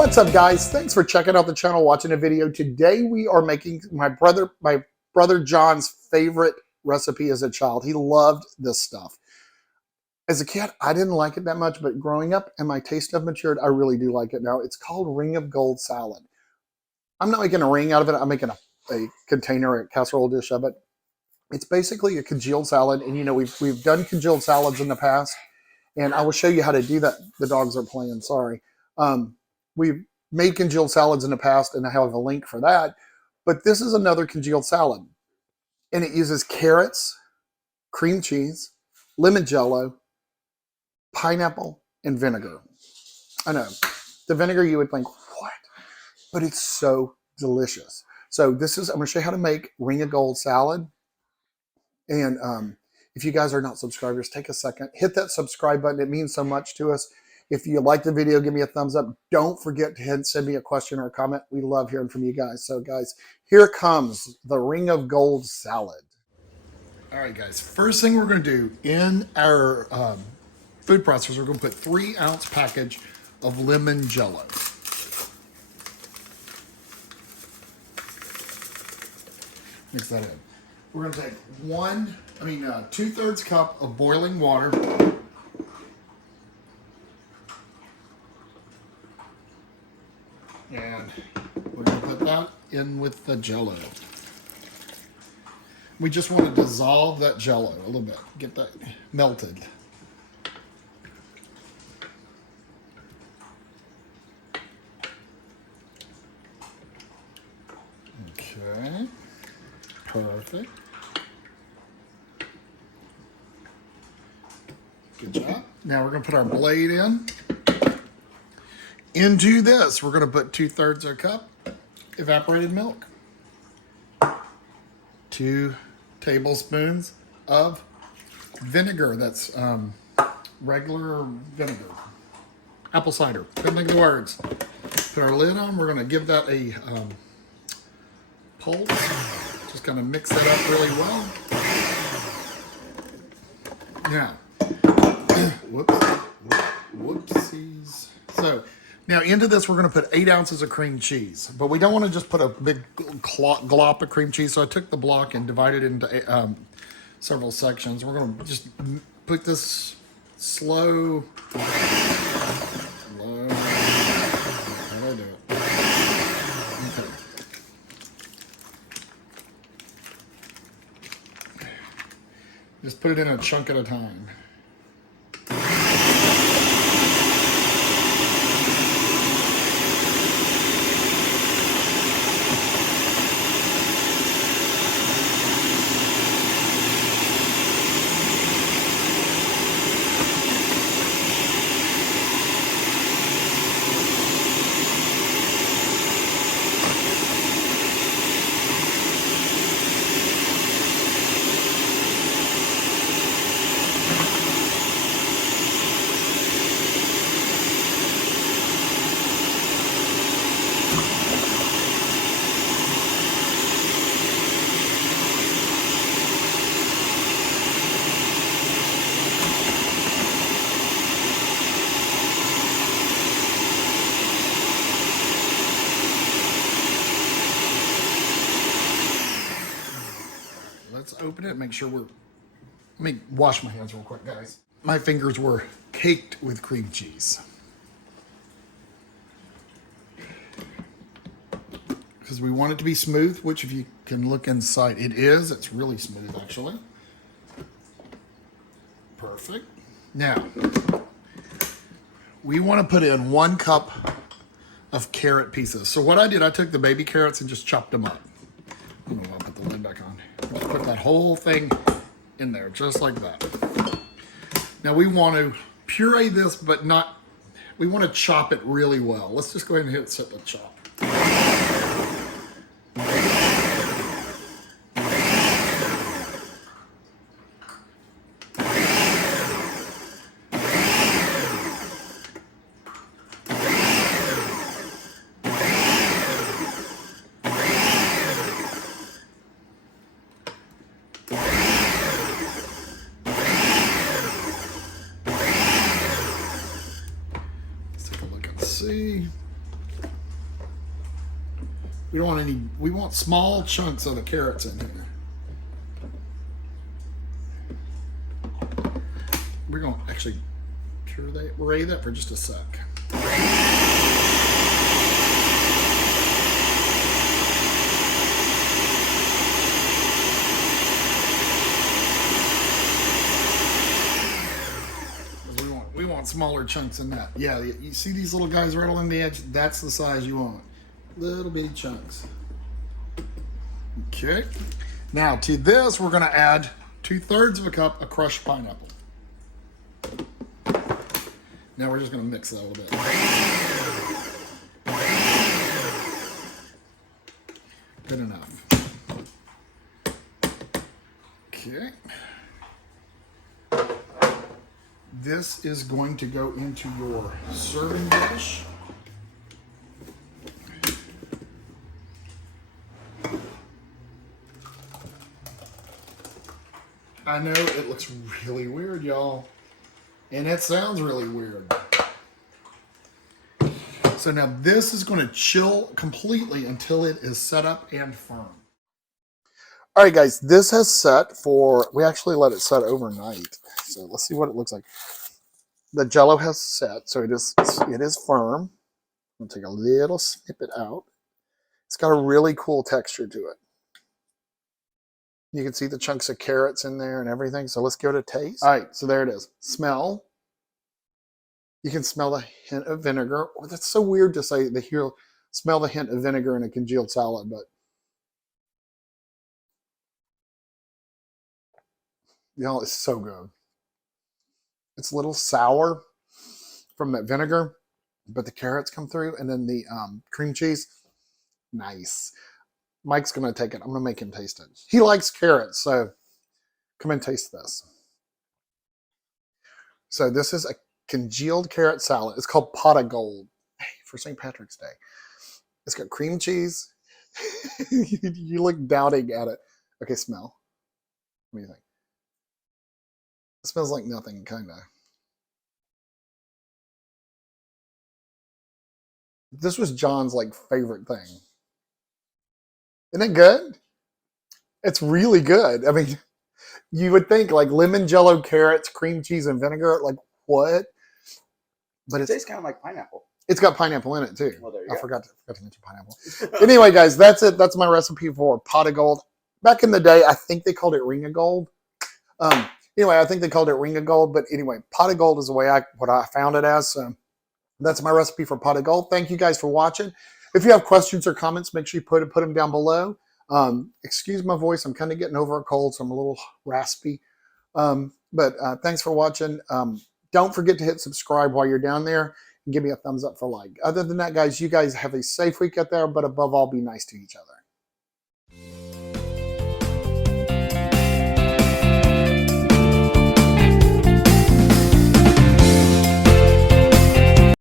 What's up, guys? Thanks for checking out the channel, watching a video. Today we are making my brother John's favorite recipe as a child. He loved this stuff. As a kid, I didn't like it that much, but growing up and my taste have matured, I really do like it now. It's called Ring of Gold salad. I'm not making a ring out of it. I'm making a container, a casserole dish of it. It's basically a congealed salad, and you know we've done congealed salads in the past, and I will show you how to do that. The dogs are playing. Sorry. We've made congealed salads in the past, and I have a link for that. But this is another congealed salad, and it uses carrots, cream cheese, lemon Jello, pineapple, and vinegar. I know the vinegar you would think, what? But it's so delicious. So I'm going to show you how to make Ring of Gold salad. And if you guys are not subscribers, take a second, hit that subscribe button. It means so much to us. If you like the video, give me a thumbs up. Don't forget to send me a question or a comment. We love hearing from you guys. So guys, here comes the Ring of Gold salad. All right, guys, first thing we're going to do in our food processor, we're going to put 3-ounce package of lemon Jello. Mix that in. We're going to take 2/3 cup of boiling water. And we're going to put that in with the Jello. We just want to dissolve that Jello a little bit, get that melted. Okay, perfect. Good job. Now we're going to put our blade in. Into this, we're going to put 2/3 of a cup evaporated milk, 2 tablespoons of vinegar. That's regular vinegar, apple cider. Couldn't think of the words. Put our lid on. We're going to give that a pulse. Just kind of mix that up really well. Now, whoopsies. So. Now into this, we're going to put 8 ounces of cream cheese, but we don't want to just put a big glop of cream cheese. So I took the block and divided it into several sections. We're going to just put this slow. How do I do it? Okay. Just put it in a chunk at a time. Let's open it, make sure let me wash my hands real quick, guys. My fingers were caked with cream cheese. Because we want it to be smooth, which if you can look inside, it is. It's really smooth, actually. Perfect. Now, we want to put in 1 cup of carrot pieces. So what I did, I took the baby carrots and just chopped them up. I'll put the lid back on. Just put that whole thing in there, just like that. Now we want to puree this, but not, we want to chop it really well. Let's just go ahead and set the chop. see. We don't want any, we want small chunks of the carrots in here. We're going to actually puree that for just a sec. We want smaller chunks than that. Yeah, you see these little guys right along the edge? That's the size you want. Little bitty chunks. Okay. Now to this, we're going to add 2/3 of a cup of crushed pineapple. Now we're just going to mix that a little bit. Good enough. Okay. This is going to go into your serving dish. I know it looks really weird, y'all. And it sounds really weird. So now this is going to chill completely until it is set up and firm. All right, guys, this has set for, we actually let it set overnight. So let's see what it looks like. The Jello has set, so it is firm. I'm going to take a little snippet out. It's got a really cool texture to it. You can see the chunks of carrots in there and everything. So let's go to taste. All right, so there it is. Smell. You can smell the hint of vinegar. Oh, that's so weird to say smell the hint of vinegar in a congealed salad, but y'all, it's so good. It's a little sour from that vinegar, but the carrots come through, and then the cream cheese, nice. Mike's going to take it. I'm going to make him taste it. He likes carrots, so come and taste this. So this is a congealed carrot salad. It's called pot of gold for St. Patrick's Day. It's got cream cheese. You look doubting at it. Okay, smell. What do you think? It smells like nothing, kind of. This was John's favorite thing. Isn't it good? It's really good. I mean, you would think lemon Jello, carrots, cream cheese, and vinegar. What? But it tastes kind of like pineapple. It's got pineapple in it too. Well, there you I go. forgot to mention pineapple. Anyway, guys, that's it. That's my recipe for pot of gold. Back in the day, I think they called it ring of gold. Anyway, I think they called it ring of gold. But anyway, pot of gold is the way what I found it as. So that's my recipe for pot of gold. Thank you guys for watching. If you have questions or comments, make sure you put them down below. Excuse my voice. I'm kind of getting over a cold, so I'm a little raspy. But thanks for watching. Don't forget to hit subscribe while you're down there and give me a thumbs up for like. Other than that, guys, you guys have a safe week out there, but above all, be nice to each other.